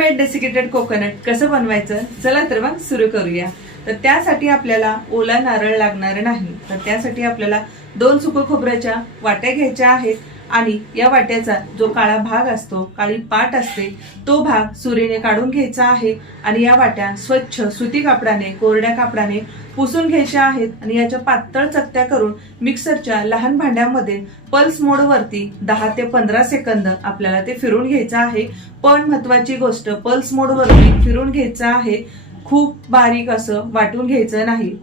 Homemade desiccated coconut कसं बनवायचं, चला तर मग सुरू करूया। तर त्यासाठी आपल्याला ओला नारळ लागणार नाही। तर त्यासाठी आपल्याला 2 सुकं खोबऱ्याच्या वाट्या घ्यायच्या आहेत आणि या वाट्याचा जो काळा भाग असतो, काळी पाट असते, तो भाग सुरीने काढून घ्यायचा आहे आणि या वाट्या स्वच्छ सुती कापडाने, कोरड्या कापडाने पुसून घ्यायच्या आहेत आणि याच्या पातळ चकत्या करून मिक्सरच्या लहान भांड्यामध्ये पल्स मोड वरती 10 ते 15 सेकंद आपल्याला ते फिरून घ्यायचं आहे। पण महत्वाची गोष्ट, पल्स मोड वरती फिरून घ्यायचं आहे, खूप बारीक असं वाटून घ्यायचं नाही।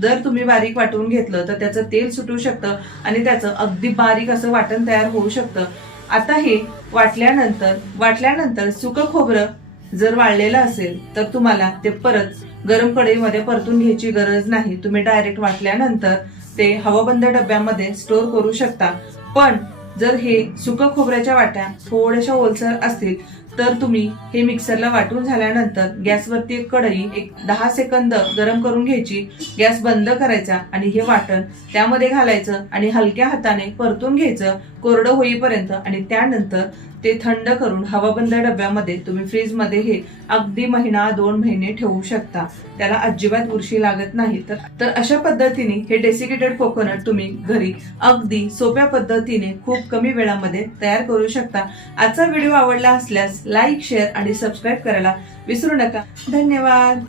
जर तुम्ही बारीक वाटून घेतलं तर त्याचं तेल सुटू शकतं आणि त्याचं अगदी बारीक असं वाटण तयार होऊ शकतं। आता हे वाटल्यानंतर सुकं खोबरं जर वाळलेलं असेल तर तुम्हाला ते परत गरम कढईमध्ये परतून घ्यायची गरज नाही। तुम्ही डायरेक्ट वाटल्यानंतर ते हवाबंद डब्यामध्ये स्टोर करू शकता। पण जर हे सुकं खोबऱ्याच्या वाट्या थोड्याशा ओलसर असतील तर तुम्ही हे मिक्सरला वाटून झाल्यानंतर गॅसवरती एक कढई 10 सेकंद गरम करून घ्यायची, गॅस बंद करायचा आणि हे वाटण त्यामध्ये घालायचं आणि हलक्या हाताने परतून घ्यायचं कोरडं होईपर्यंत आणि त्यानंतर ते थंड करून हवाबंद डब्यामध्ये तुम्ही फ्रीज मध्ये हे अगदी महिना 2 महिने ठेवू शकता। त्याला अजिबात बुरशी लागत नाही। तर अशा पद्धतीने हे डेसिकेटेड कोकोनट तुम्ही घरी अगदी सोप्या पद्धतीने खूप कमी वेळामध्ये तयार करू शकता। आजचा व्हिडिओ आवडला असल्यास लाईक, शेअर आणि सबस्क्राईब करायला विसरू नका। धन्यवाद।